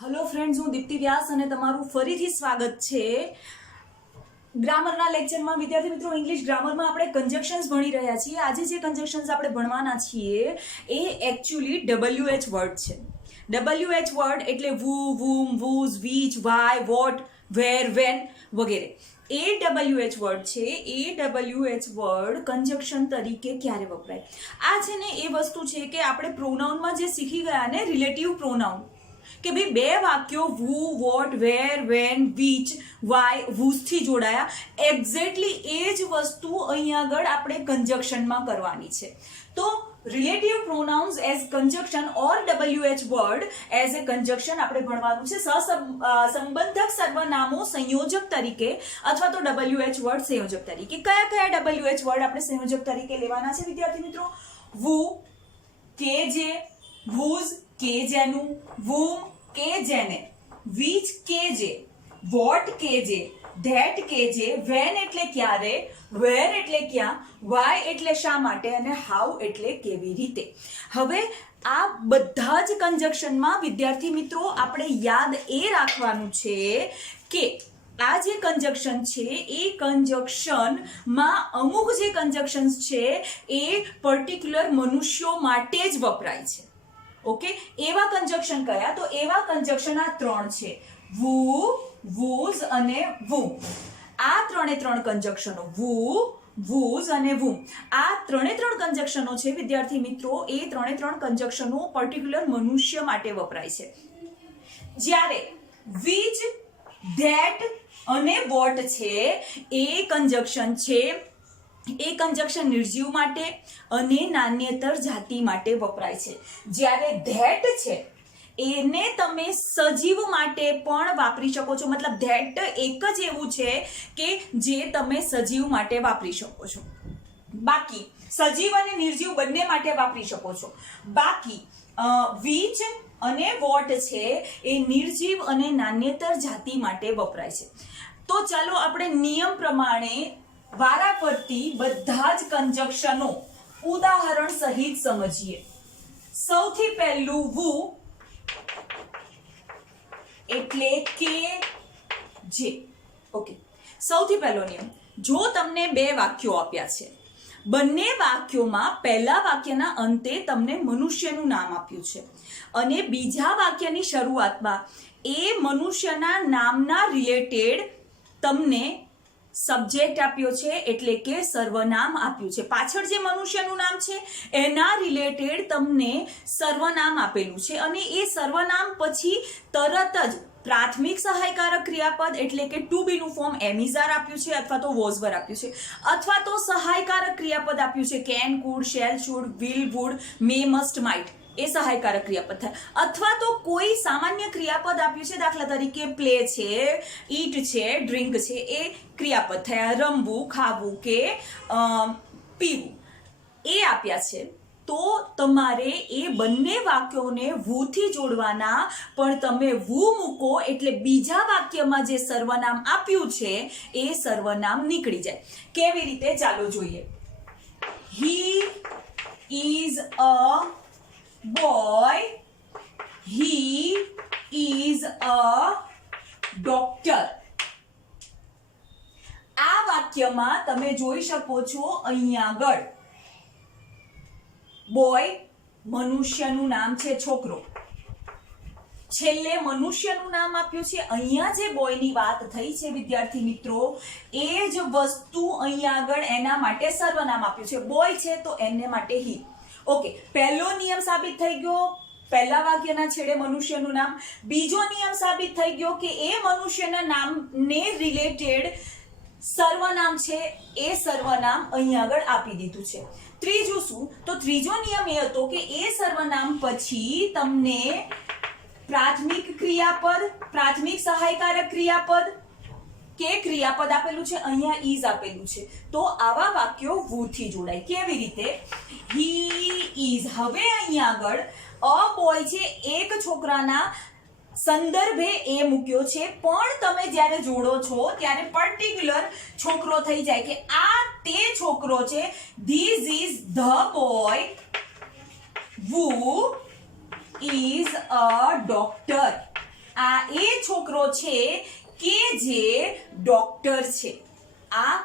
Hello friends, हूँ दीप्ति व्यास અને તમારું ફરીથી સ્વાગત છે ગ્રામરના લેક્ચરમાં। વિદ્યાર્થી મિત્રો, ઇંગ્લિશ ગ્રામરમાં આપણે કન્જક્શન્સ ભણી રહ્યા છીએ। આજે જે કન્જક્શન્સ આપણે ભણવાના છીએ એ એકચ્યુઅલી WH વર્ડ છે। WH વર્ડ એટલે વુ, whom, whose, which, why, what, where, when વગેરે। AWH વર્ડ છે। AWH વર્ડ કન્જક્શન તરીકે ક્યારે વપરાય? આ છે ને એ વસ્તુ છે કે આપણે પ્રોનાઉનમાં જે શીખી ગયા ને, રિલેટિવ પ્રોનાઉન, કે ભાઈ બે વાક્યો who, what, where, when, which, why, whose થી જોડાયા, એક્ઝેક્ટલી એ જ વસ્તુ અહીંયા આગળ આપણે કન્જક્શનમાં કરવાની છે। તો relative pronounce as conjunction or WH word as a conjunction આપણે ભણવાનું છે। સંબંધક સર્વનામો સંયોજક તરીકે અથવા તો WH વર્ડ સંયોજક તરીકે। કયા કયા WH વર્ડ આપણે સંયોજક તરીકે લેવાના છે વિદ્યાર્થી મિત્રો? વુ કે જે, whose કે જેનું, whom કે જેને, which કે જે, what કે જે, that કે જે, when એટલે ક્યારે, where એટલે ક્યાં, why એટલે શા માટે અને how એટલે કેવી રીતે। હવે આ બધા જ કન્જક્શનમાં વિદ્યાર્થી મિત્રો આપણે યાદ એ રાખવાનું છે કે આ જે કન્જક્શન છે એ કન્જક્શનમાં અમુક જે કન્જક્શન્સ છે એ પર્ટિક્યુલર મનુષ્યો માટે જ વપરાય છે। ઓકે, એવા કન્જક્શન કયા? તો એવા કન્જક્શન આ ત્રણ છે, વુ, whose અને whom। આ ત્રણ કન્જક્શનો, વુ, whose અને whom, આ ત્રણ કન્જક્શનો છે વિદ્યાર્થી મિત્રો। એ ત્રણ કન્જક્શનો પર્ટિક્યુલર મનુષ્ય માટે વપરાય છે। જ્યારે which, that અને what છે એ કન્જક્શન છે, એ કન્જક્શન નિર્જીવ માટે અને નાન્યતર જાતિ માટે વપરાય છે। જ્યારે ધેટ છે એને તમે સજીવ માટે પણ વાપરી શકો છો। મતલબ ધેટ એક જ એવું છે કે જે તમે સજીવ માટે વાપરી શકો છો। બાકી સજીવ અને નિર્જીવ બંને માટે વાપરી શકો છો। બાકી વિચ અને વોટ છે એ નિર્જીવ અને નાન્યતર જાતિ માટે વપરાય છે। તો ચાલો આપણે નિયમ પ્રમાણે વારા ફરતી બધા જ કન્જક્શનો ઉદાહરણ સહિત સમજીએ। સૌથી પહેલું વુ એટલે કે જે। ઓકે, સૌથી પહેલો નિયમ, જો તમને બે વાક્યો આપ્યા છે, બંને વાક્યોમાં પહેલા વાક્યના અંતે તમને મનુષ્યનું નામ આપ્યું છે અને બીજા વાક્યની શરૂઆતમાં એ મનુષ્યના નામના રિલેટેડ તમને સબ્જેક્ટ આપ્યો છે એટલે કે સર્વનામ આપ્યું છે। પાછળ જે મનુષ્યનું નામ છે એના રિલેટેડ તમને સર્વનામ આપેલું છે અને એ સર્વનામ પછી તરત જ પ્રાથમિક સહાયકારક ક્રિયાપદ એટલે કે ટુ બી નું ફોર્મ એમ ઇઝ આર આપ્યું છે અથવા તો વોઝ વર આપ્યું છે, અથવા તો સહાયકારક ક્રિયાપદ આપ્યું છે can, could, shall, should, will, would, may, must, might, એ સહાયકારક ક્રિયાપદ થાય। અથવા તો કોઈ સામાન્ય ક્રિયાપદ આપ્યું છે, દાખલા તરીકે પ્લે છે, ઈટ છે, ડ્રિંક છે, એ ક્રિયાપદ થયા। રમવું, ખાવું કે પીવું એ આપ્યા છે તો તમારે એ બંને વાક્યોને વુ થી જોડવાના, પણ તમે વુ મૂકો એટલે બીજા વાક્યમાં જે સર્વનામ આપ્યું છે એ સર્વનામ નીકળી જાય। કેવી રીતે ચાલો જોઈએ। He is a boy, he is a doctor। આ વાક્યમાં તમે જોઈ શકો છો અહીંયા આગળ બોય મનુષ્યનું નામ છે, છોકરો, છેલ્લે મનુષ્યનું નામ આપ્યું છે। અહીંયા જે બોયની વાત થઈ છે વિદ્યાર્થી મિત્રો, એ જ વસ્તુ અહીંયા આગળ એના માટે સર્વનામ આપ્યું છે। બોય છે તો એને માટે હી। ઓકે, પહેલો નિયમ સાબિત થઈ ગયો, પહેલા વાક્યના છેડે મનુષ્યનું નામ। બીજો નિયમ સાબિત થઈ ગયો કે એ મનુષ્યના નામને રિલેટેડ સર્વનામ છે, એ સર્વનામ અહીંયા આગળ આપી દીધું છે। ત્રીજું શું? તો ત્રીજો નિયમ એ હતો કે એ સર્વનામ પછી તમને પ્રાથમિક ક્રિયાપદ, પ્રાથમિક સહાયકારક ક્રિયાપદ કે ક્રિયાપદ આપેલું છે, અહીંયા ઇઝ આપેલું છે, તો આવા વાક્યો વુ થી જોડાય। કેવી રીતે? હી ઇઝ, હવે અહીંયા આગળ અ બોય છે, એક છોકરાના સંદર્ભે એ મૂક્યો છે, પણ તમે જ્યારે જોડો છો ત્યારે પર્ટિક્યુલર છોકરો થઈ જાય કે આ તે છોકરો છે। This is the boy who is a doctor। આ એ છોકરો છે કે જે ડોક્ટર છે. આ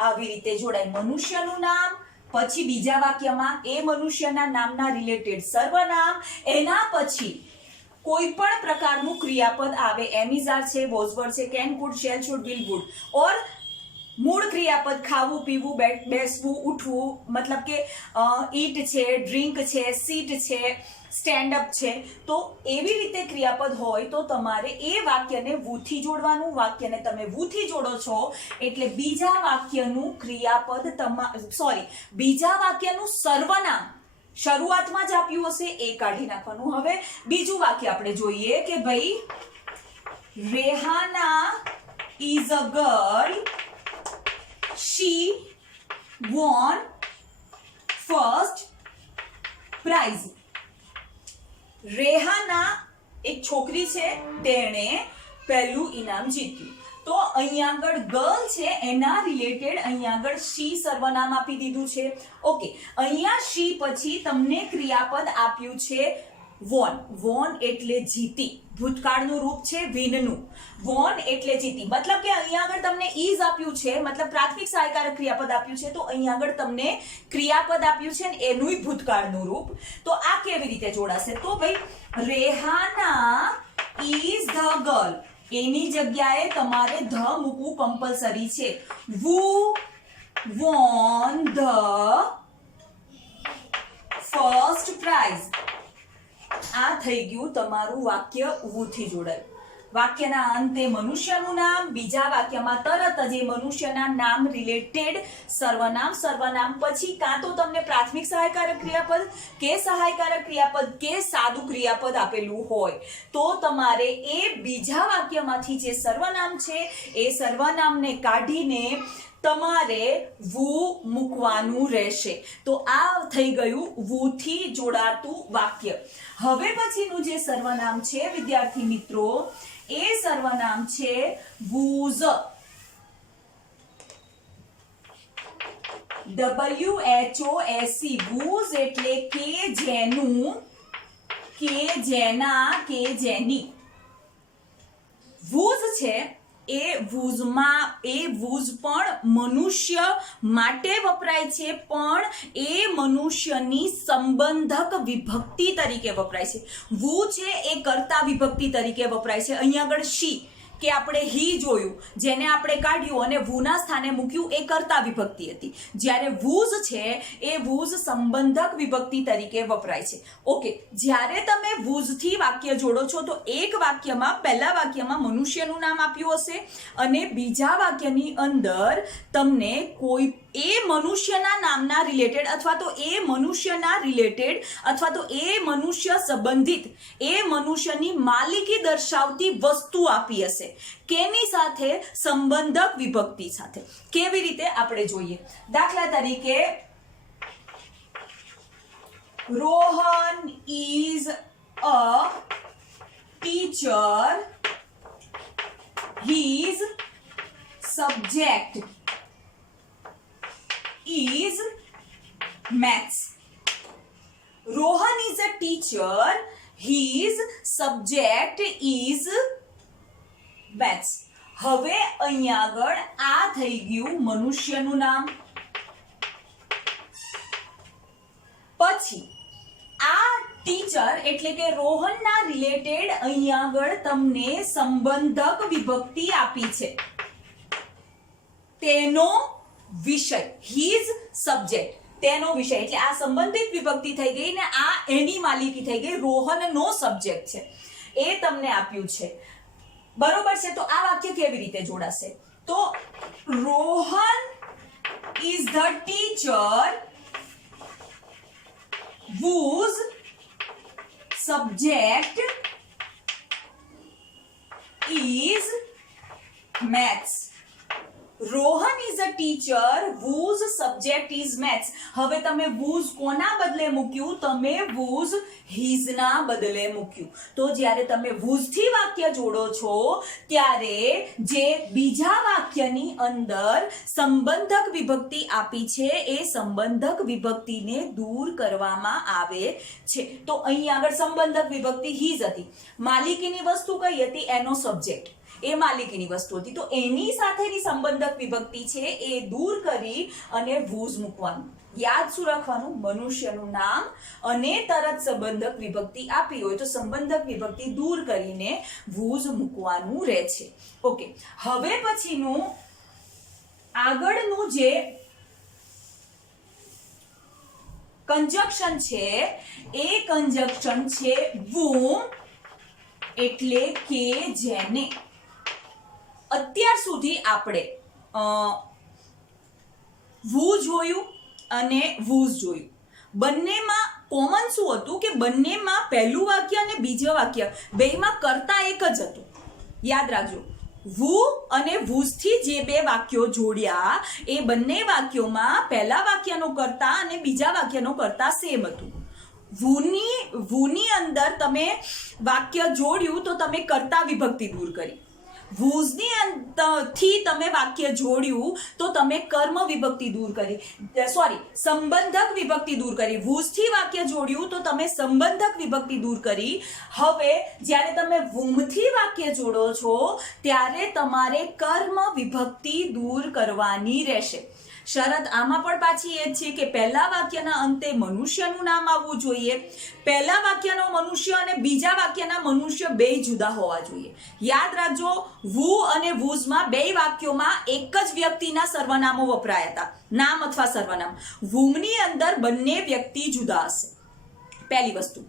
આવી રીતે જોડાય. મનુષ્યનું નામ, પછી બીજા વાક્યમાં એ મનુષ્યના નામના રિલેટેડ સર્વનામ, એના પછી કોઈ પણ પ્રકારનું ક્રિયાપદ આવે. એમ ઇઝ આર છે, વોઝ વર છે, can could shall should will would, or મૂળ ક્રિયાપદ ખાવું પીવું બેસવું ઉઠવું, મતલબ કે ઈટ છે, ડ્રિંક છે, સીટ છે, સ્ટેન્ડ અપ છે. તો એવી રીતે ક્રિયાપદ હોય તો તમારે એ વાક્યને વુ થી જોડવાનું. વાક્યને તમે વુ થી જોડો છો એટલે બીજા વાક્યનું ક્રિયાપદ બીજા વાક્યનું સર્વનામ શરૂઆતમાં જ આપ્યું હશે એ કાઢી નાખવાનું. હવે બીજું વાક્ય આપણે જોઈએ કે ભાઈ Rehana is a girl, she won first prize. Rehana એક છોકરી છે, તેણે પહેલું ઇનામ જીત્યું. તો અહીંયા આગળ ગર્લ છે એના રિલેટેડ અહીંયા આગળ she સર્વનામ આપી દીધું છે. ઓકે, અહીંયા she પછી તમને ક્રિયાપદ આપ્યું છે વોન. વોન એટલે જીતી, ભૂતકાળનું રૂપ છે વિનનું. વોન એટલે જીતી, મતલબ કે અહીંયા આગળ તમને ઇઝ આપ્યું છે, મતલબ પ્રાથમિક સહાયકારક ક્રિયાપદ આપ્યું છે. તો અહીંયા આગળ તમને ક્રિયાપદ આપ્યું છે ને એનુંય ભૂતકાળનું રૂપ. તો આ કેવી રીતે જોડાશે? તો ભાઈ રેહાના ઇઝ ધ ગર્લ, એની જગ્યાએ તમારે ધ મૂકવું કમ્પલસરી છે. વુ વોન ધ ફર્સ્ટ પ્રાઇઝ. આ થઈ ગયું તમારું વાક્ય વુ થી જોડાયું. વાક્યના અંતે મનુષ્યનું નામ, બીજા વાક્યમાં તરત જ એ મનુષ્યના નામ રિલેટેડ સર્વનામ. સર્વનામ પછી કાં તો તમને પ્રાથમિક સહાયકારક ક્રિયાપદ કે સહાયકારક ક્રિયાપદ કે સાદું ક્રિયાપદ આપેલું હોય તો તમારે એ બીજા વાક્યમાંથી જે સર્વનામ છે એ સર્વનામને કાઢીને તમારે વુ મૂકવાનું રહેશે. તો આ થઈ ગયું વુ થી જોડાતું વાક્ય. હવે પછીનું જે સર્વનામ છે વિદ્યાર્થી મિત્રો, એ સર્વનામ છે વૂઝ. WHOSE, વૂઝ એટલે કે જેનું, કે જેના, કે જેની. વૂઝ છે એ વૂઝ પણ મનુષ્ય માટે વપરાય છે, પણ એ મનુષ્યની સંબંધક વિભક્તિ તરીકે વપરાય છે. વુ છે એ કર્તા વિભક્તિ તરીકે વપરાય છે. અહીંયા આગળ શી કે આપણે હી જોયું, જેને આપણે કાઢ્યું અને વુના સ્થાને મૂક્યું એ કર્તા વિભક્તિ હતી. જ્યારે વૂઝ છે એ વૂઝ સંબંધક વિભક્તિ તરીકે વપરાય છે. ઓકે, જ્યારે તમે વૂઝ થી વાક્ય જોડો છો તો એક વાક્યમાં, પહેલા વાક્યમાં મનુષ્યનું નામ આપ્યું હશે અને બીજા વાક્યની અંદર તમને કોઈ એ મનુષ્યના નામના રિલેટેડ અથવા તો એ મનુષ્યના રિલેટેડ અથવા તો એ મનુષ્ય સંબંધિત, એ મનુષ્યની માલિકી દર્શાવતી વસ્તુ આપી હશે. કેની સાથે? સંબંધક વિભક્તિ સાથે. કેવી રીતે આપણે જોઈએ. દાખલા તરીકે Rohan is a teacher, his subject is maths. Rohan is a teacher, his subject is maths. હવે અહીંયા આગળ આ થઈ ગયું મનુષ્યનું નામ. પછી આ ટીચર એટલે કે રોહનના રિલેટેડ અહીંયા આગળ તમને સંબંધક વિભક્તિ આપી છે. તેનો વિષય, હીઝ સબ્જેક્ટ, તેનો વિષય એટલે આ સંબંધિત વિભક્તિ થઈ ગઈ ને આ એની માલિકી થઈ ગઈ. રોહનનો સબ્જેક્ટ છે એ તમને આપ્યું છે, બરોબર છે. તો આ વાક્ય કેવી રીતે જોડાશે? તો Rohan is the teacher whose subject is maths. Rohan is a teacher whose subject is maths. હવે તમે whose કોના બદલે મૂક્યું? તમે whose his ના બદલે મૂક્યું. તો જ્યારે તમે whose થી વાક્ય જોડો છો ત્યારે જે બીજા વાક્યની અંદર સંબંધક વિભક્તિ આપી છે એ સંબંધક વિભક્તિને દૂર કરવામાં આવે છે. તો અહીં આગળ સંબંધક વિભક્તિ his હતી. માલિકીની વસ્તુ કઈ હતી? એનો સબ્જેક્ટ, એ માલિકીની વસ્તુ હતી. તો એની સાથેની સંબંધક વિભક્તિ છે એ દૂર કરી અને whose મૂકવાનું. યાદ શું રાખવાનું? મનુષ્યનું નામ અને તરત સંબંધક વિભક્તિ આપી હોય તો સંબંધક વિભક્તિ દૂર કરીને whose મૂકવાનું રહે છે. ઓકે, હવે પછીનું આગળનું જે કંજક્શન છે એ કંજક્શન છે whom, એટલે કે જેને. અત્યાર સુધી આપણે who જોયું અને whose જોયું. બંનેમાં કોમન શું હતું કે બંનેમાં પહેલું વાક્ય અને બીજું વાક્ય બેયમાં કર્તા એક જ હતું. યાદ રાખજો, who અને whose થી જે બે વાક્યો જોડ્યા એ બંને વાક્યોમાં પહેલા વાક્યનો કર્તા અને બીજા વાક્યનો કર્તા સેમ હતું. whoની અંદર તમે વાક્ય જોડ્યું તો તમે કર્તા વિભક્તિ દૂર કરી. થી તમે વાક્ય જોડ્યું તો તમે કર્મ વિભક્તિ દૂર કરી, સોરી સંબંધક વિભક્તિ દૂર કરી. થી વાક્ય જોડ્યું તો તમે સંબંધક વિભક્તિ દૂર કરી. હવે જ્યારે તમે થી વાક્ય જોડો છો ત્યારે તમારે કર્મ વિભક્તિ દૂર કરવાની રહેશે. શરત આમાં પણ પાછી એ છે કે પહેલા વાક્યના અંતે મનુષ્યનું નામ આવવું જોઈએ. પહેલા વાક્યનો મનુષ્ય અને બીજા વાક્યના મનુષ્ય બે જુદા હોવા જોઈએ. યાદ રાખજો, who અને whose માં બે વાક્યોમાં એક જ વ્યક્તિના સર્વનામો વપરાયા હતા, નામ અથવા સર્વનામ. whomની અંદર બંને વ્યક્તિ જુદા હશે. પહેલી વસ્તુ,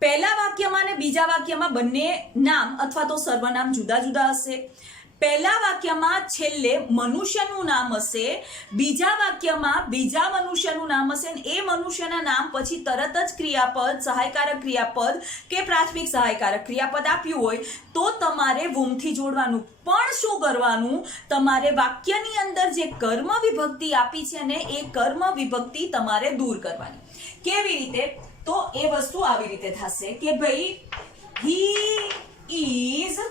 પહેલા વાક્યમાં અને બીજા વાક્યમાં બંને નામ અથવા તો સર્વનામ જુદા જુદા હશે. પહેલા વાક્યમાં છેલ્લે મનુષ્યનું નામ હશે, બીજા વાક્યમાં બીજા મનુષ્યનું નામ હશે અને એ મનુષ્યના નામ પછી તરત જ ક્રિયાપદ, સહાયકારક ક્રિયાપદ કે પ્રાથમિક સહાયકારક ક્રિયાપદ આપ્યું હોય તો તમારે whomથી જોડવાનું. પણ શું કરવાનું? તમારે વાક્યની અંદર જે કર્મ વિભક્તિ આપી છે ને એ કર્મ વિભક્તિ તમારે દૂર કરવાની. કેવી રીતે? તો એ વસ્તુ આવી રીતે થશે કે ભાઈ he is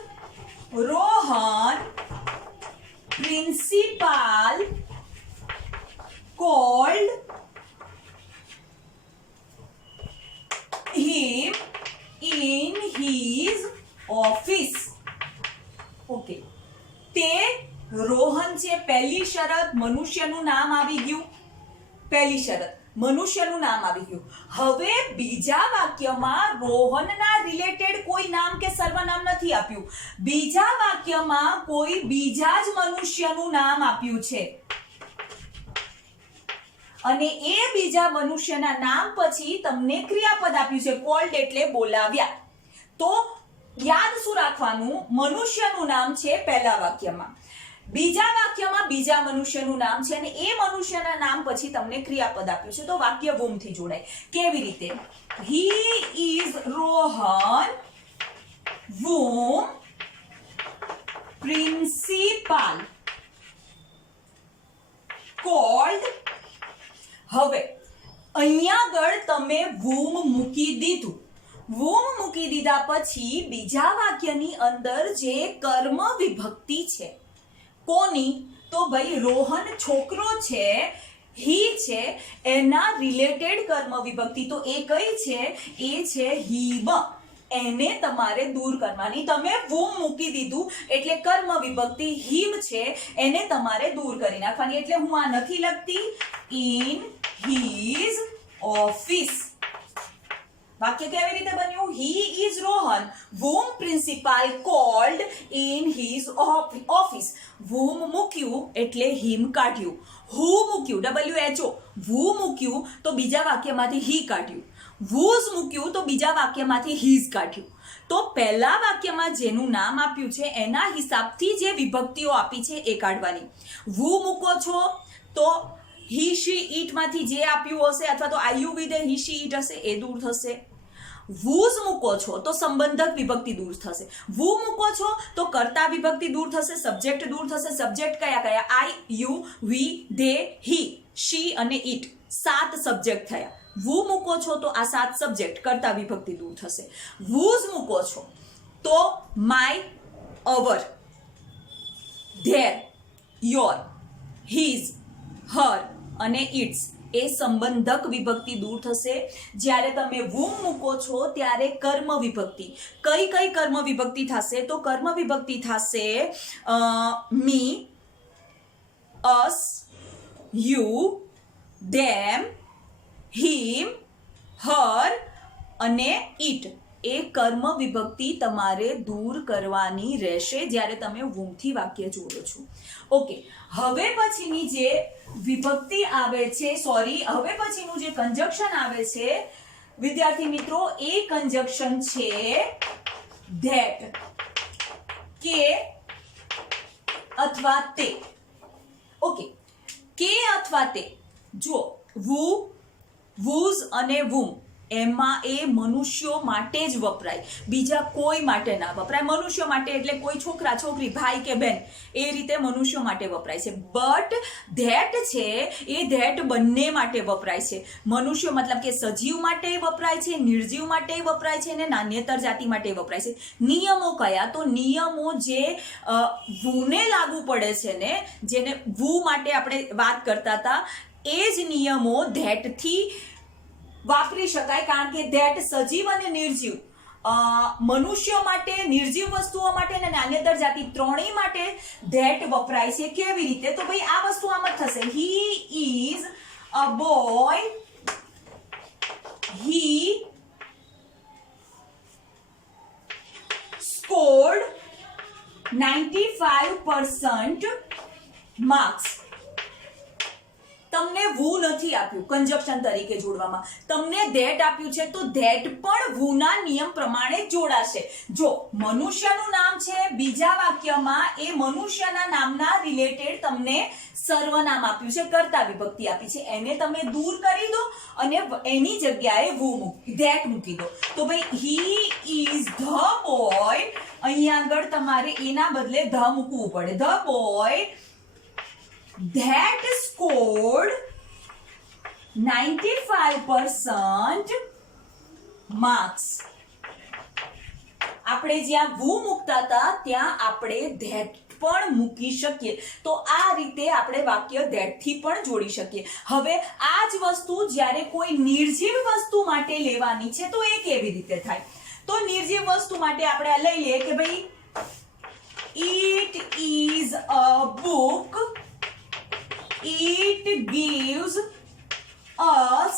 Rohan principal called him in his office. Okay, તે રોહન છે. પહેલી શરત મનુષ્યનું નામ આવી ગયું. પહેલી શરત મનુષ્યનું નામ આવી ગયું. હવે બીજા વાક્યમાં રોહનના રિલેટેડ કોઈ નામ કે સર્વનામ નથી આપ્યું. બીજા વાક્યમાં કોઈ બીજા જ મનુષ્યનું નામ આપ્યું છે અને એ બીજા મનુષ્યના નામ પછી તમને ક્રિયાપદ આપ્યું છે, કોલ્ડ એટલે બોલાવ્યા. તો યાદ શું રાખવાનું? મનુષ્યનું નામ છે પહેલા વાક્યમાં, બીજા વાક્યમાં બીજા મનુષ્યનું નામ છે અને એ મનુષ્યના નામ પછી તમને ક્રિયાપદ આપ્યું છે તો વાક્ય whomથી જોડાય. કેવી રીતે? he is Rohan whom principal called. હવે અહીંયા આગળ તમે whom મૂકી દીધું. whom મૂકી દીધા પછી બીજા વાક્યની અંદર જે કર્મ વિભક્તિ છે કોની? તો ભાઈ રોહન છોકરો છે, હી છે, એના રિલેટેડ કર્મ વિભક્તિ. તો એ કઈ છે? એ છે હિમ. એને તમારે દૂર કરવાની. તમે whom મૂકી દીધું એટલે કર્મ વિભક્તિ હિમ છે એને તમારે દૂર કરી નાખવાની. એટલે હું આ નથી લખતી in his office. વાક્ય કેવી રીતે બન્યું? he is Rohan whom principal called in his office. whom મૂક્યું એટલે him કાઢ્યું. who મૂક્યું who. who મૂક્યું તો બીજા વાક્યમાંથી he કાઢ્યું. whose મૂક્યું તો બીજા વાક્યમાંથી his કાઢ્યું. તો પહેલા વાક્યમાં જેનું નામ આપ્યું છે એના હિસાબથી જે વિભક્તિઓ આપી છે એ કાઢવાની. who મૂકો છો તો he she it માંથી જે આપ્યું હશે અથવા તો આયુ વિધેય he she it હશે એ દૂર થશે. whose મૂકો છો તો સંબંધક વિભક્તિ દૂર થશે, who મૂકો છો તો કર્તા વિભક્તિ દૂર થશે, સબ્જેક્ટ દૂર થશે. સબ્જેક્ટ કયા કયા? I, you, we, they, he, she અને it. 7 સબ્જેક્ટ થયા. who મૂકો છો તો આ 7 સબ્જેક્ટ કર્તા વિભક્તિ દૂર થશે. whose મૂકો છો તો my, our, their, your, his, her અને its એ સંબંધક વિભક્તિ દૂર થશે. જ્યારે તમે whom મૂકો છો ત્યારે કર્મ વિભક્તિ. કઈ કઈ કર્મ વિભક્તિ થશે તો કર્મ વિભક્તિ થશે me, us, you, them, him, her અને it. એ કર્મ વિભક્તિ તમારે દૂર કરવાની રહેશે જ્યારે તમે whom થી વાક્ય જોડો છો. ઓકે, હવે પછીની જે વિભક્તિ આવે છે, હવે પછીનું જે કંજક્શન આવે છે વિદ્યાર્થી મિત્રો, એ કંજક્શન છે that, કે અથવા તે. ઓકે, કે અથવા તે. જો who, whose અને whom એમાં એ મનુષ્યો માટે જ વપરાય, બીજા કોઈ માટે ના વપરાય. મનુષ્યો માટે એટલે કોઈ છોકરા છોકરી, ભાઈ કે બહેન, એ રીતે મનુષ્યો માટે વપરાય છે. બટ ધેટ છે એ ધેટ બંને માટે વપરાય છે. મનુષ્યો મતલબ કે સજીવ માટે વપરાય છે, નિર્જીવ માટે વપરાય છે અને નાન્યતર જાતિ માટે વપરાય છે. નિયમો કયા? તો નિયમો જે વૂને લાગુ પડે છે ને, જેને વૂ માટે આપણે વાત કરતા હતા, એ જ નિયમો ધેટથી વાપરી શકાય. કારણ કે ધેટ સજીવ અને નિર્જીવ, મનુષ્યો માટે, નિર્જીવ વસ્તુઓ માટે અને નાન્યતર જાતિ ત્રણેય માટે ધેટ વપરાય છે. કેવી રીતે? તો ભાઈ આ વસ્તુ આમ જ થશે. he is a boy, he scored 95% marks. તમને who નથી આપ્યું કંજક્શન તરીકે જોડવામાં, તમને ધેટ આપ્યું છે, તો ધેટ પણ whoના નિયમ પ્રમાણે જોડાશે. જો મનુષ્યનું નામ છે, બીજા વાક્યમાં એ મનુષ્યના નામના રિલેટેડ તમને સર્વનામ આપ્યું છે, કર્તા વિભક્તિ આપી છે, એને તમે દૂર કરી દો અને એની જગ્યાએ ધેટ મૂકી દો. તો ભાઈ he is the boy, અહીંયા આગળ તમારે એના બદલે ધ મૂકવું પડે. the boy that scored 95% marks. આપણે જ્યાં who મૂકતા હતા ત્યાં આપણે that પણ મૂકી શકીએ. તો આ રીતે આપણે વાક્ય that થી પણ જોડી શકીએ. હવે આ જ વસ્તુ જ્યારે કોઈ નિર્જીવ વસ્તુ માટે લેવાની છે તો એ કેવી રીતે થાય? તો નિર્જીવ વસ્તુ માટે આપણે લઈ લઈએ કે ભાઈ it is a book, it gives us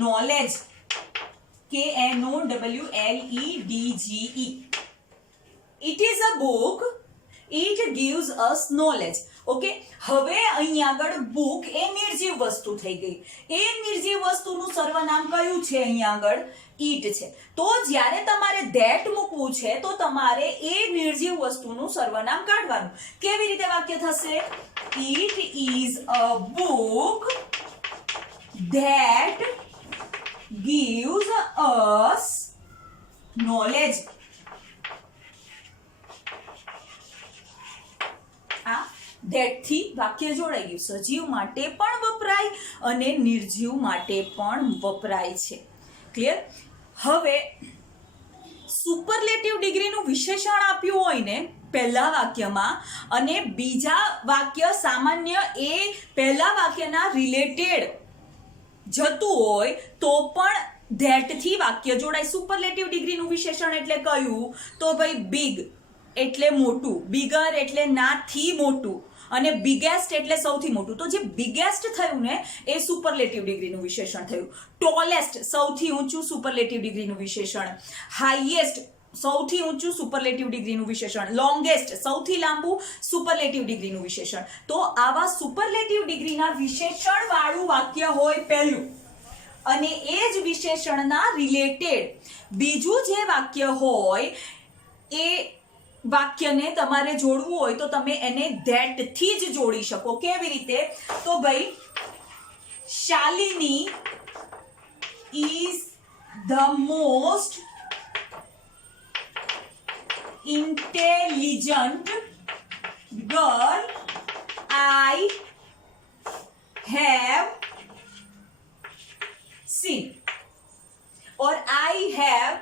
knowledge. KNOWLEDGE. It is a book, it gives us knowledge. Okay, હવે અહીં આગળ બુક એ નિર્જીવ વસ્તુ થઈ ગઈ. એ નિર્જીવ વસ્તુનું સર્વનામ કયું છે? અહીં આગળ ઈટ છે. તો જ્યારે તમારે ધેટ મૂકવું છે તો તમારે એ નિર્જીવ વસ્તુનું સર્વનામ કાઢવાનું. કેવી રીતે વાક્ય થશે? It is a book that gives us knowledge. That થી વાક્ય જોડાઈ ગયું. સજીવ માટે પણ વપરાય અને નિર્જીવ માટે પણ વપરાય છે. ક્લિયર? હવે સુપરલેટિવ ડિગ્રીનું વિશેષણ આપ્યું હોય ને પહેલા વાક્યમાં અને બીજા વાક્ય સામાન્ય એ પહેલા વાક્યના રિલેટેડ જતું હોય તો પણ ધેટ થી વાક્ય જોડાય. સુપરલેટિવ ડિગ્રીનું વિશેષણ એટલે કયું? તો ભાઈ બિગ એટલે મોટું, બિગર એટલે નાથી મોટું અને બિગેસ્ટ એટલે સૌથી મોટું. તો જે બિગેસ્ટ થયું ને એ સુપરલેટિવ ડિગ્રીનું વિશેષણ થયું. ટોલેસ્ટ સૌથી ઊંચું, સુપરલેટિવ ડિગ્રીનું વિશેષણ. હાઈએસ્ટ સૌથી ઊંચું, સુપરલેટિવ ડિગ્રીનું વિશેષણ. લોંગેસ્ટ સૌથી લાંબુ, સુપરલેટિવ ડિગ્રીનું વિશેષણ. તો આવા સુપરલેટિવ ડિગ્રીના વિશેષણ વાળું વાક્ય હોય પહેલું અને એ જ વિશેષણના રિલેટેડ બીજું જે વાક્ય હોય એ વાક્યને તમારે જોડવું હોય તો તમે એને ધેટ થી જ જોડી શકો. કેવી રીતે? તો ભાઈ Shalini is the most intelligent girl I have seen or I have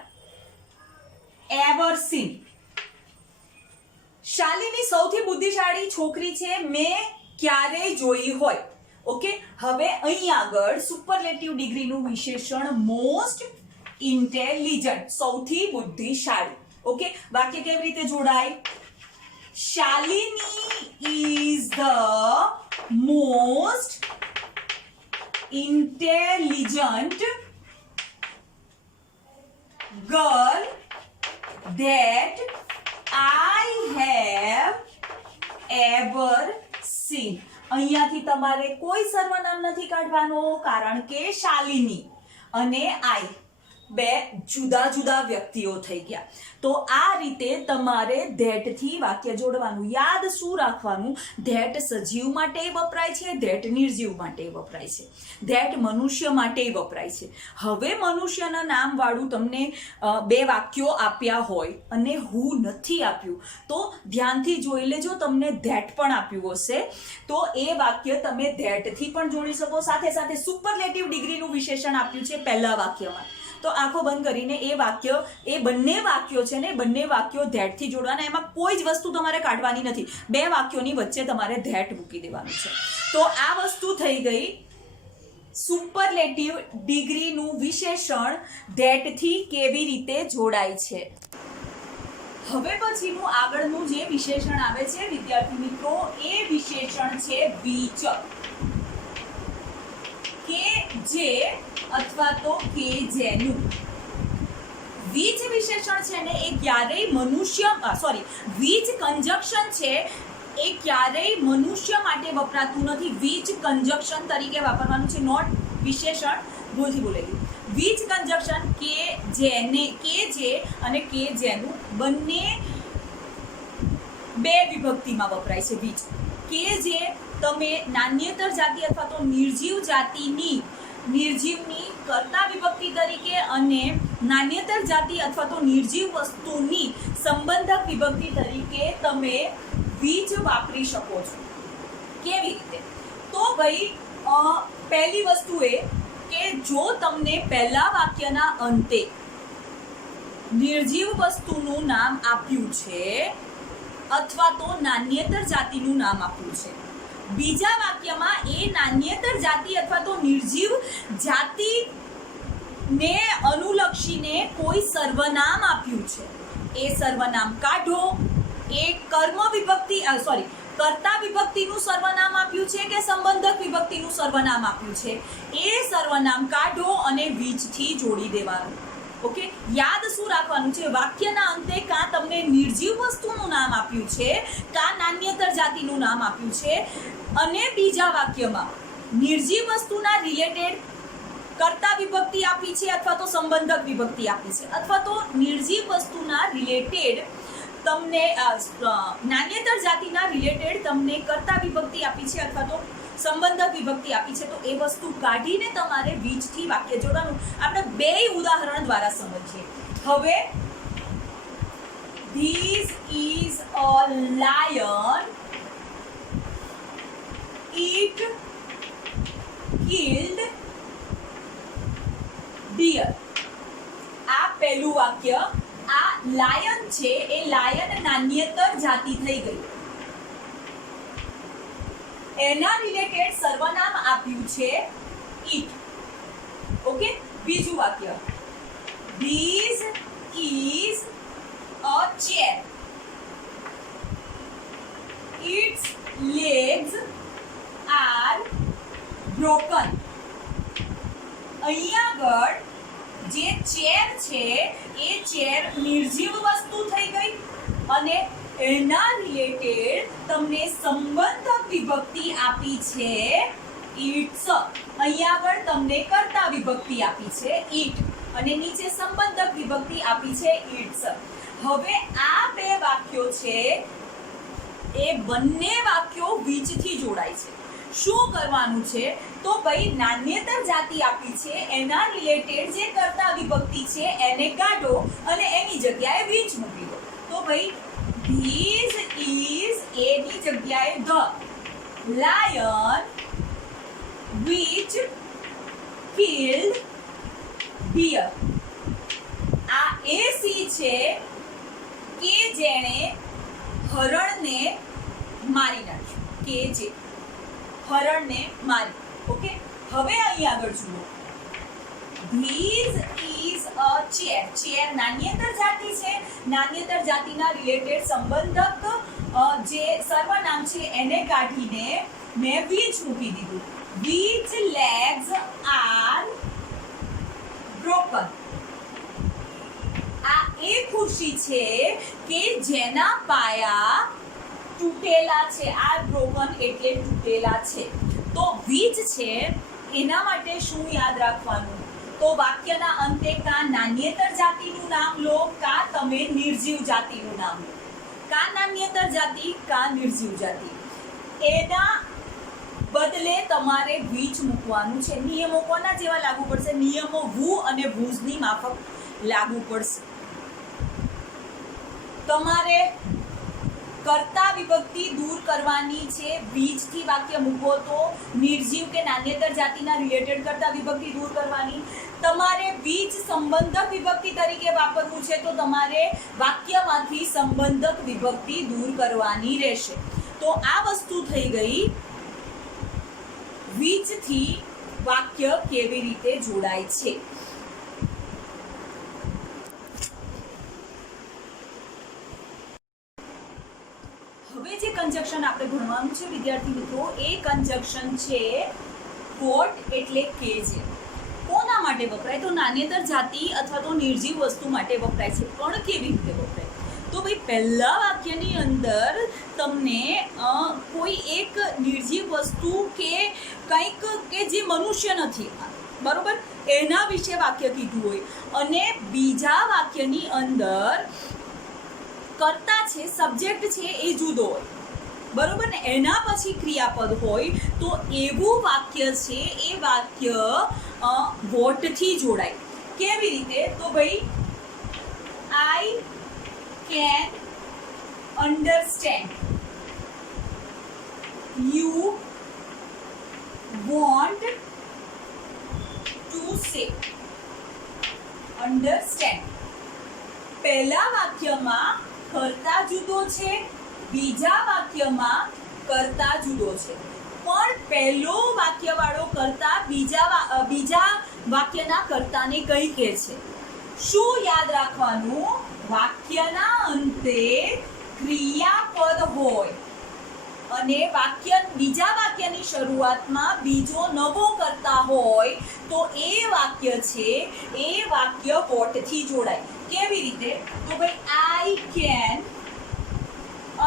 ever seen. Shalini સૌથી બુદ્ધિશાળી છોકરી છે મેં ક્યારેય જોઈ હોય. ઓકે, હવે અહીં આગળ સુપરલેટિવ ડિગ્રીનું વિશેષણ મોસ્ટ ઇન્ટેલિજન્ટ, સૌથી બુદ્ધિશાળી. ઓકે, વાક્ય કેવી રીતે જોડાય? Shalini is the most intelligent girl that I have ever seen. અહીંયાથી તમારે કોઈ સર્વનામ નથી કાઢવાનો, કારણ કે શાલિની અને આઈ બે જુદા જુદા વ્યક્તિઓ થઈ ગયા. તો આ રીતે તમારે ધેટ થી વાક્ય જોડવાનું. યાદ શું રાખવાનું? ધેટ સજીવ માટે વપરાય છે, ધેટ નિર્જીવ માટે વપરાય છે, ધેટ મનુષ્ય માટે વપરાય છે. હવે મનુષ્યના નામ વાળું તમને બે વાક્યો આપ્યા હોય અને હું નથી આપ્યું તો ધ્યાનથી જોઈ લેજો. તમને ધેટ પણ આપ્યું હશે તો એ વાક્ય તમે ધેટ થી પણ જોડી શકો. સાથે સાથે સુપરલેટિવ ડિગ્રીનું વિશેષણ આપ્યું છે પહેલા વાક્યમાં, તો આંખો બંધ કરીને એ વાક્ય, એ બંને વાક્યો છે ને, બંને વાક્યો ધેટ થી જોડવાના. એમાં કોઈ જ વસ્તુ તમારે કાઢવાની નથી. બે વાક્યોની વચ્ચે તમારે ધેટ મૂકી દેવાનું છે. તો આ વસ્તુ થઈ ગઈ સુપરલેટિવ ડિગ્રીનું વિશેષણ ધેટ થી કેવી રીતે જોડાય છે. હવે પછીનું આગળનું જે વિશેષણ આવે છે વિદ્યાર્થી મિત્રો, એ વિશેષણ છે વિચ, કે જે અથવા તો કે જેનું. વીજ વિશેષણ છે ને એ ક્યારેય મનુષ્ય વીજ કંજક્શન છે એ ક્યારેય મનુષ્ય માટે વપરાતું નથી. વીજ કંજક્શન તરીકે વાપરવાનું છે, નોટ વિશેષણ. ભૂલથી બોલેલી. વીજ કંજક્શન કે જેને, કે જે અને કે જેનું બંને બે વિભક્તિમાં વપરાય છે. વીજ કે જે તમે નાન્યતર જાતિ અથવા તો નિર્જીવ જાતિની, નિર્જીવની કર્તા વિભક્તિ તરીકે અને નાન્યતર જાતિ અથવા તો નિર્જીવ વસ્તુની સંબંધક વિભક્તિ તરીકે તમે વીજ વાપરી શકો છો. કેવી રીતે? તો ભાઈ પહેલી વસ્તુ એ કે જો તમને પહેલા વાક્યના અંતે નિર્જીવ વસ્તુનું નામ આપ્યું છે અથવા તો નાન્યતર જાતિનું નામ આપ્યું છે, બીજા વાક્યમાં એ નાન્યતર જાતિ અથવા તો નિર્જીવ જાતિને અનુલક્ષીને કોઈ સર્વનામ આપ્યું છે, એ સર્વનામ કાઢો. એ કર્મ વિભક્તિ કર્તા વિભક્તિનું સર્વનામ આપ્યું છે કે સંબંધક વિભક્તિનું સર્વનામ આપ્યું છે, એ સર્વનામ કાઢો અને વીજથી જોડી દેવાનું. ઓકે, યાદ શું રાખવાનું છે? વાક્યના અંતે કાં તમને નિર્જીવ વસ્તુનું નામ આપ્યું છે કાં નાન્યતર જાતિનું નામ આપ્યું છે અને બીજા વાક્યમાં નિર્જીવ વસ્તુના રિલેટેડ કર્તા વિભક્તિ આપી છે અથવા તો સંબંધક વિભક્તિ આપી છે, અથવા તો નિર્જીવ વસ્તુના રિલેટેડ તમને નાન્યતર જાતિના રિલેટેડ તમને કર્તા વિભક્તિ આપી છે અથવા તો સંબંધક વિભક્તિ આપી છે, તો એ વસ્તુ કાઢીને તમારે વીજથી વાક્ય જોડવાનું. આપણે બે ઉદાહરણ દ્વારા સમજીએ. હવે This is a lion. It killed deer. આ પહેલું વાક્ય. આ લાયન છે એ લાયન નાન્યતર જાતિ થઈ ગઈ, એના રિલેટેડ સર્વનામ આપ્યું છે ઈટ. ઓકે, બીજું વાક્ય. This is a chair. Its legs are broken. અહીંયા આગળ જે ચેર છે એ ચેર નિર્જીવ વસ્તુ થઈ ગઈ અને એના રિલેટેડ તમને સંબંધક વિભક્તિ આપી છે ઈટ્સ. અહીંયા આગળ તમને કર્તા વિભક્તિ આપી છે ઈટ અને નીચે સંબંધક વિભક્તિ આપી છે ઈટ્સ. હવે આ બે વાક્યો છે એ બંને વાક્યો વીજથી જોડાય છે. શું કરવાનું છે? તો ભાઈ નાન્યતર જાતિ આપી છે એના રિલેટેડ જે કર્તા વિભક્તિ છે એને કાઢો અને એની જગ્યાએ which મૂકી દો. તો ભાઈ these is એની જગ્યાએ the lion which killed deer. આ એ સી છે કે જેણે હરણને મારી નાખ્યું, કે જે હરણને મારી. ઓકે, હવે અહીં આગળ જુઓ. This is a chair. chair નાન્યતર જાતિ છે. નાન્યતર જાતિના રિલેટેડ સંબંધક જે સર્વનામ છે એને કાઢીને મેં which મૂકી દીધું. Which legs are broken. આ એ ખુરશી છે કે જેના પાયા તૂટેલા છે. આ broken એટલે તૂટેલા છે. તો which છે એના માટે શું યાદ રાખવાનું? તો વાક્યના અંતે કા નાન્યતર જાતિનું નામ લો કા તમે નિર્જીવ જાતિનું નામ લો. કા નાન્યતર જાતિ કા નિર્જીવ જાતિ, એના બદલે તમારે which મૂકવાનું છે. નિયમો કોના જેવા લાગુ પડશે? નિયમો who અને whose માફક લાગુ પડશે. તમારે કર્તા વિભક્તિ દૂર કરવાની છે. which થી વાક્ય મૂકો તો નિર્જીવ કે નાન્યતર જાતિના રિલેટેડ કર્તા વિભક્તિ દૂર કરવાની. તમારે which સંબંધક વિભક્તિ તરીકે વાપરવું છે તો તમારે વાક્યમાંથી સંબંધક વિભક્તિ દૂર કરવાની રહેશે. તો આ વસ્તુ થઈ ગઈ which થી વાક્ય કેવી રીતે જોડાય છે. હવે જે કંજક્શન આપણે ભણવાનું છે વિદ્યાર્થી મિત્રો, એ કંજક્શન છે what એટલે કે જે. કોના માટે વપરાય? તો નાન્યતર જાતિ અથવા તો નિર્જીવ વસ્તુ માટે વપરાય છે. પણ કેવી રીતે વપરાય? તો ભાઈ પહેલા વાક્યની અંદર તમને કોઈ એક નિર્જીવ વસ્તુ કે કંઈક કે જે મનુષ્ય નથી, બરોબર, એના વિશે વાક્ય કીધું હોય અને બીજા વાક્યની અંદર કર્તા છે, સબ્જેક્ટ છે એ જુદો હોય, બરોબર ને, એના પછી ક્રિયાપદ હોય તો એવું વાક્ય છે એ વાક્ય વોટ થી જોડાય. કેવી રીતે? તો ભાઈ I can understand, you want to say. Understand પહેલા વાક્યમાં કર્તા જુદો છે, બીજા વાક્યમાં કર્તા જુદો છે, પણ પહેલો વાક્યવાળો કર્તા બીજા વાક્યના કર્તાને કઈ કહે છે? શું યાદ રાખવાનું? વાક્યના અંતે ક્રિયાપદ હોય અને બીજા વાક્યની શરૂઆતમાં બીજો નવો કર્તા હોય તો એ વાક્ય છે એ વાક્ય વોટ થી જોડાય. કેવી રીતે? તો ભાઈ I can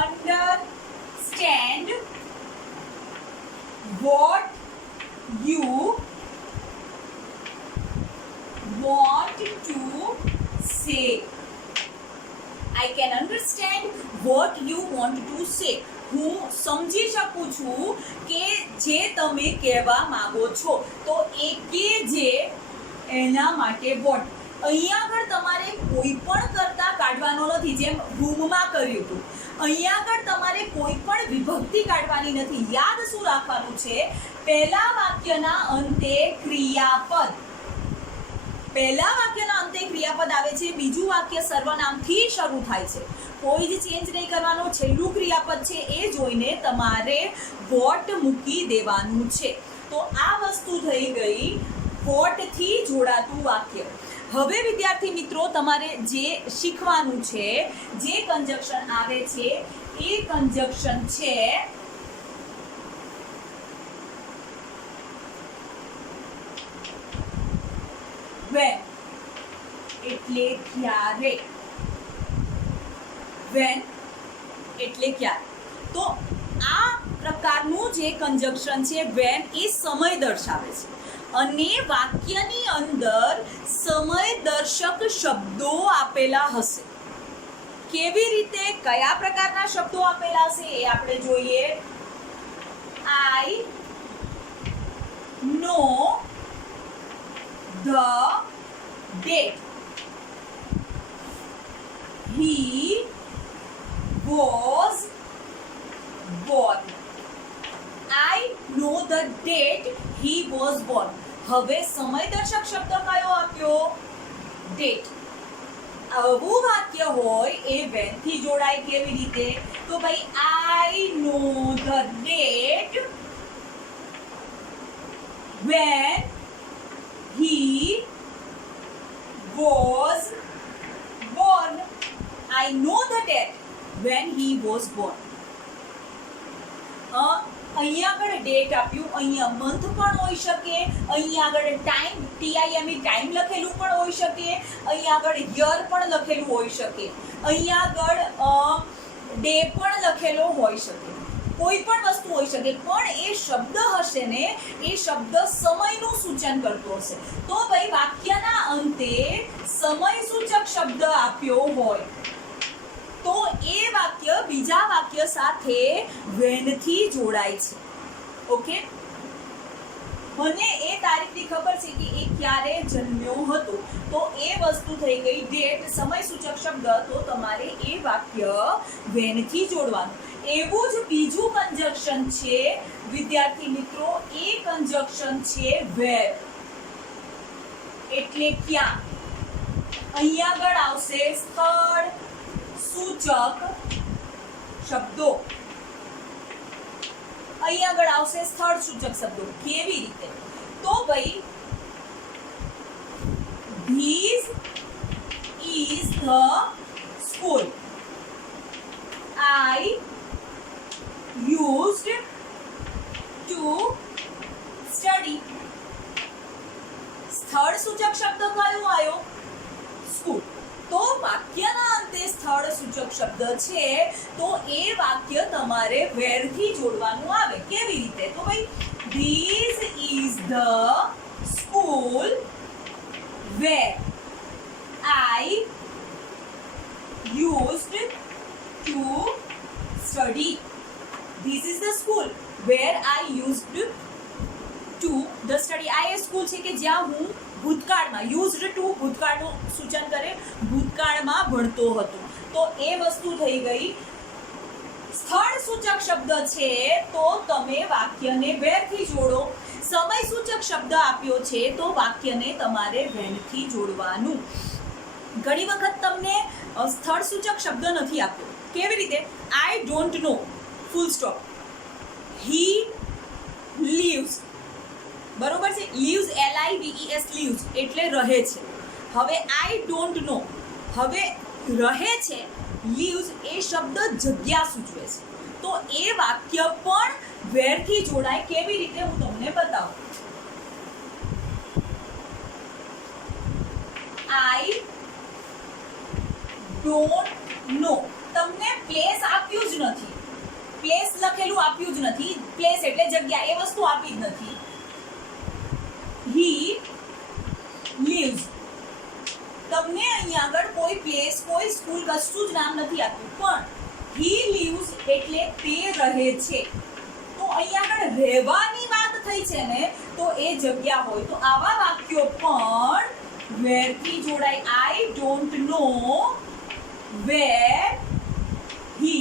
understand what you want to say. I can understand what you want to say. હું સમજી શકું છું કે જે તમે કહેવા માંગો છો. તો એ કે જે એના માટે what. અહીંયા આગળ તમારે કોઈ પણ કરતા કાઢવાનો નથી, જેમ રૂમમાં કર્યું હતું. અહીંયા આગળ તમારે કોઈ પણ વિભક્તિ કાઢવાની નથી. યાદ શું રાખવાનું છે? પહેલા વાક્યના અંતે ક્રિયાપદ. પહેલા વાક્યના અંતે ક્રિયાપદ આવે છે, બીજું વાક્ય સર્વનામથી શરૂ થાય છે. કોઈ જ ચેન્જ નહીં કરવાનો. છેલ્લું ક્રિયાપદ છે એ જોઈને તમારે વોટ મૂકી દેવાનું છે. તો આ વસ્તુ થઈ ગઈ વોટ થી જોડાતું વાક્ય. હવે વિદ્યાર્થી મિત્રો તમારે જે શીખવાનું છે, જે કંજક્શન આવે છે એ કંજક્શન છે when એટલે ક્યારે. when એટલે ક્યારે. તો આ પ્રકારનું જે કંજક્શન છે when એ સમય દર્શાવે છે અને વાક્યની અંદર સમય દર્શક શબ્દો આપેલા હશે. કેવી રીતે, કયા પ્રકારના શબ્દો આપેલા હશે એ આપણે જોઈએ. આઈ know the date he was born. I know the date he was born. હવે સમયદર્શક શબ્દ કયો આપ્યો? ડેટ. આવું વાક્ય હોય એ when થી જોડાય કેવી રીતે? તો ભાઈ I know the date when he was born. I know the date when he was born. અહીંયા આગળ ડેટ આપ્યું, અહીંયા મંથ પણ હોઈ શકે, અહીંયા આગળ ટાઈમ TIME ટાઈમ લખેલું પણ હોઈ શકે, અહીંયા આગળ યર પણ લખેલું હોઈ શકે, અહીંયા આગળ ડે પણ લખેલો હોઈ શકે, કોઈ પણ વસ્તુ હોઈ શકે, પણ એ શબ્દ હશે ને એ શબ્દ સમયનું સૂચન કરતો હશે. તો ભાઈ વાક્યના અંતે સમય સૂચક શબ્દ આપ્યો હોય તો એ વાક્ય બીજા વાક્ય સાથે when થી જોડાય છે. ઓકે, મને એ તારીખની ખબર છે કે એ ક્યારે જન્મ્યો હતો, તો એ વસ્તુ થઈ ગઈ ડેટ, સમય સૂચક શબ્દ, તો તમારે એ વાક્ય when થી જોડવાનું. એવું જ બીજું કંજક્શન છે વિદ્યાર્થી મિત્રો, એ કંજક્શન છે where, એટલે ક્યાં. અહીંયા આગળ આવશે સ્થળ સૂચક શબ્દો, અહીંયા આગળ આવશે સ્થળ સૂચક શબ્દો. કેવી રીતે? તો ભાઈ This is the school I used to study. સ્થળ સૂચક શબ્દ કયો આવ્યો? સ્કૂલ. તો વાક્યના અંતે સ્થળ સૂચક શબ્દ છે તો એ વાક્ય તમારે where થી જોડવાનું આવે. કેવી રીતે? તો ભાઈ This is the school where I used to study. This is the school where I used to the study. આ એ સ્કૂલ છે કે જ્યાં હું ભૂતકાળમાં, યુઝડ ટુ ભૂતકાળનું સૂચન કરે, ભૂતકાળમાં ભણતો હતો. તો એ વસ્તુ થઈ ગઈ. સ્થળ સૂચક શબ્દ છે તો તમે વાક્યને where થી જોડો. સમય સૂચક શબ્દ આપ્યો છે તો વાક્યને તમારે when થી જોડવાનું. ઘણી વખત તમને સ્થળ સૂચક શબ્દ નથી આપ્યો. કેવી રીતે? I don't know, full stop. He lives, બરોબર છે? lives LIVES lives એટલે રહે છે. હવે I don't know, હવે રહે છે, lives એ શબ્દ જગ્યા સૂચવે છે, તો એ વાક્ય પણ where થી જોડાય. કેવી રીતે હું તમને બતાવું. I don't know, તમને પ્લેસ આપ્યું જ નથી, પ્લેસ લખેલું આપ્યું જ નથી, પ્લેસ એટલે જગ્યા, એ વસ્તુ આપી જ નથી. He lives, તમને અહીંયા આગળ કોઈ પ્લેસ, કોઈ સ્કૂલ, કશું જ નામ નથી આપ્યું, પણ he lives એટલે તે રહે છે. તો અહીંયા આગળ રહેવાની વાત થઈ છે ને, તો એ જગ્યા હોય. તો આવા વાક્યો પણ where થી જોડાય. I don't know where he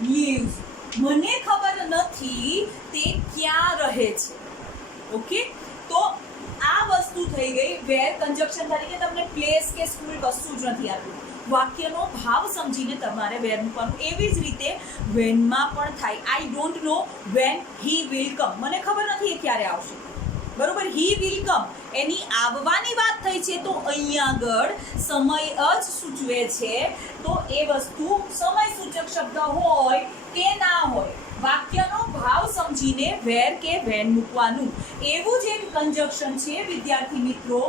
lives, મને ખબર નથી તે ક્યાં રહે છે. ઓકે, તો આ વસ્તુ થઈ ગઈ where કંજક્શન તરીકે. તમને પ્લેસ કે સ્કૂલ કશું જ નથી આપ્યું, વાક્યનો ભાવ સમજીને તમારે where મૂકવાનું. એવી જ રીતે when માં પણ થાય. I don't know when he will come, મને ખબર નથી એ ક્યારે આવશે, બરોબર? he will come એની આવવાની વાત થઈ છે તો અહીંયા આગળ સમય જ સૂચવે છે. તો એ વસ્તુ સમય સૂચક શબ્દ હોય કે ના હોય, વાક્યનો ભાવ સમજીને where કે when મૂકવાનું. એવું જ એક કંજક્શન છે વિદ્યાર્થી મિત્રો,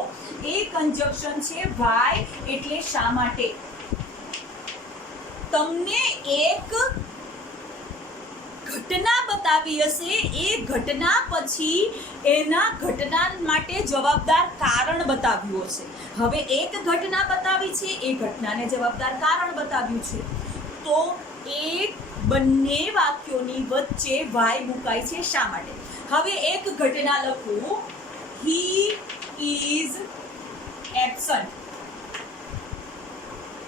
એ કંજક્શન છે why એટલે શા માટે. તમને એક ઘટના બતાવી હશે, એ ઘટના પછી એના ઘટના માટે જવાબદાર કારણ બતાવ્યું હશે. હવે એક ઘટના બતાવી છે, એ ઘટનાને જવાબદાર કારણ બતાવ્યું છે, તો એ બંને વાક્યોની વચ્ચે વાય મુકાય છે. શા માટે? હવે એક ઘટના લખું, હી ઇઝ એબસન્ટ,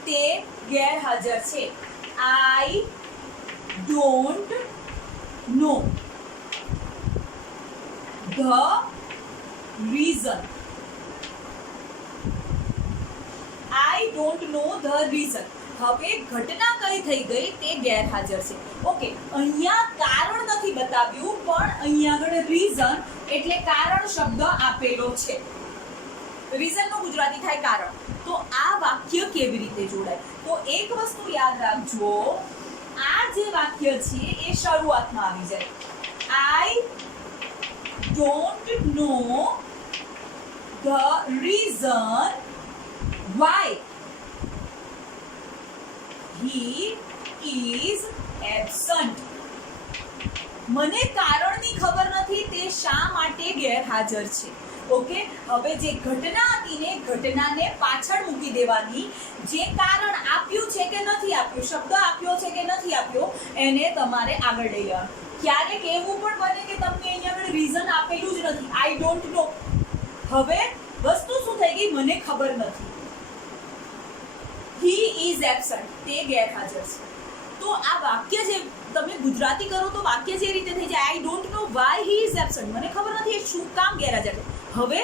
તે ગેરહાજર છે. આઈ don't no the reason, I don't no the reason. હવે ઘટના કઈ થઈ ગઈ? તે ગેરહાજર છે. ઓકે, અહીંયા કારણ નથી બતાવ્યું, પણ અહીંયા આગળ રીઝન એટલે કારણ શબ્દ આપેલો છે. રીઝન નું ગુજરાતી થાય કારણ. તો આ વાક્ય કેવી રીતે જોડાય? તો એક વસ્તુ યાદ રાખજો, આ જે વાક્ય છે એ શરૂઆતમાં આવી જાય. I don't no the reason Y he is absent. મને કારણની ખબર નથી તે શા માટે ગેરહાજર છે. ઓકે, હવે જે ઘટના હતી ને ઘટનાને પાછળ મૂકી દેવાની. જે કારણ આપ્યું છે કે નથી આપ્યું, શબ્દ આપ્યો છે કે નથી આપ્યો, એને તમારે આગળ લઈ લેવાનું. ક્યારેક એવું પણ બને કે તમને અહીંયા આગળ રીઝન આપેલું જ નથી, આઈ ડોન્ટ નો. હવે વસ્તુ શું થઈ ગઈ? મને ખબર નથી. he is absent, તે ગેરહાજર છે. તો આ વાક્ય જે તમે ગુજરાતી કરો તો વાક્ય જે રીતે થઈ જાય, I don't know why he is absent, મને ખબર નથી એ શું કામ ગેરહાજર છે. હવે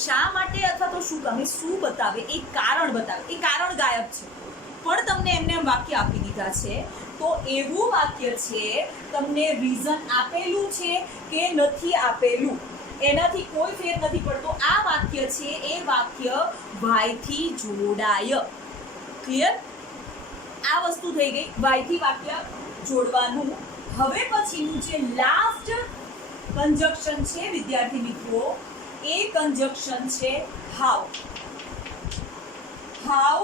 શા માટે અથવા તો શું કામ, એ શું બતાવે? એ કારણ બતાવે. એ કારણ ગાયબ છે, પણ તમને એમને વાક્ય આપી દીધા છે. તો એવું વાક્ય છે, તમને રીઝન આપેલું છે કે નથી આપેલું, એનાથી કોઈ ફેર નથી પડતો. આ વાક્ય છે એ વાક્ય વાય થી જોડાય. ક્લિયર? આ વસ્તુ થઈ ગઈ, વાય થી વાક્ય જોડવાનું. હવે પછીનું જે લાસ્ટ કંજક્શન છે વિદ્યાર્થી મિત્રો, એ કંજક્શન છે હાઉ. હાઉ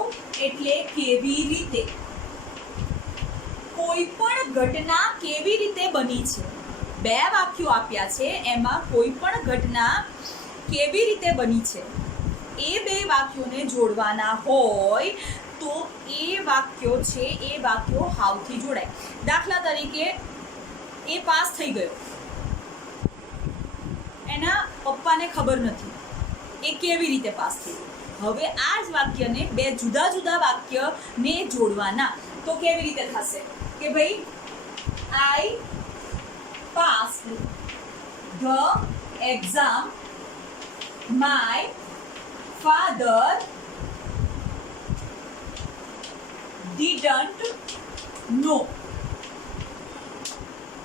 એટલે કેવી રીતે. કોઈ પણ ઘટના કેવી રીતે બની છે. બે વાક્યો આપ્યા છે, એમાં કોઈ પણ ઘટના કેવી રીતે બની છે એ બે વાક્યોને જોડવાના હોય તો એ વાક્યો છે એ વાક્યો હાઉથી જોડાય. દાખલા તરીકે એ પાસ થઈ ગયો, એના પપ્પાને ખબર નથી એ કેવી રીતે પાસ થઈ ગયો. હવે આ જ વાક્યને બે જુદા જુદા વાક્યને જોડવાના. તો કેવી રીતે થશે કે ભાઈ, આઈ passed the exam, my father didn't know.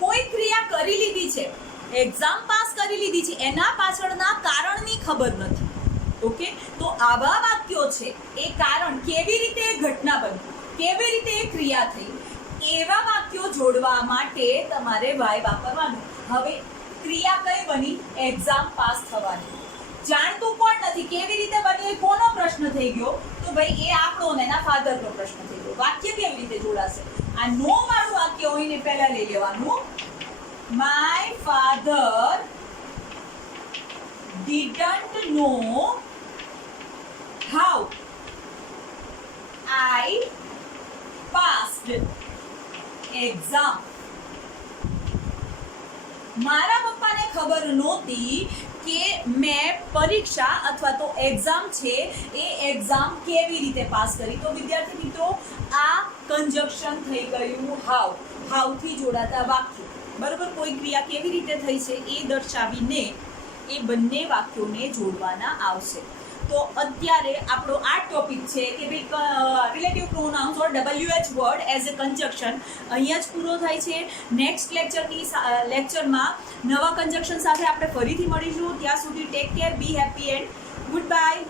કોઈ ક્રિયા કરી લીધી છે, એક્ઝામ પાસ કરી લીધી છે, એના પાછળના કારણની ખબર નથી. ઓકે, તો આવા વાક્યો છે એ કારણ, કેવી રીતે એ ઘટના બની, કેવી રીતે એ ક્રિયા થઈ, એવા વાક્યો જોડવા માટે તમારે વાય વાપરવાનું. હવે ક્રિયા કઈ બની? એક્ઝામ પાસ થવાની. જાણતું પણ નથી કેવી રીતે બની, એ કોનો પ્રશ્ન થઈ ગયો? તો ભાઈ એ આપણો ને એના ફાધરનો પ્રશ્ન થઈ ગયો. વાક્ય કેવી રીતે જોડાશે? આ નો વાળું વાક્ય હોય ને પહેલા લઈ લેવાનું. My father didn't know how I passed exam. મારા પપ્પાને ખબર નહોતી કે મેં પરીક્ષા અથવા તો એક્ઝામ છે એ એક્ઝામ કેવી રીતે પાસ કરી. તો વિદ્યાર્થી મિત્રો, આ કંજક્શન થઈ ગયું હાઉ. હાઉથી જોડાતા વાક્યો. બરાબર, કોઈ ક્રિયા કેવી રીતે થઈ છે એ દર્શાવીને એ બંને વાક્યોને જોડવાના આવશે. તો અત્યારે આપણો આ ટોપિક છે કે ભાઈ relative pronouns or WH word as a conjunction અહીંયા જ પૂરો થાય છે. નેક્સ્ટ લેક્ચરમાં નવા કંજક્શન સાથે આપણે ફરીથી મળીશું. ત્યાં સુધી take care, B happy and good bye.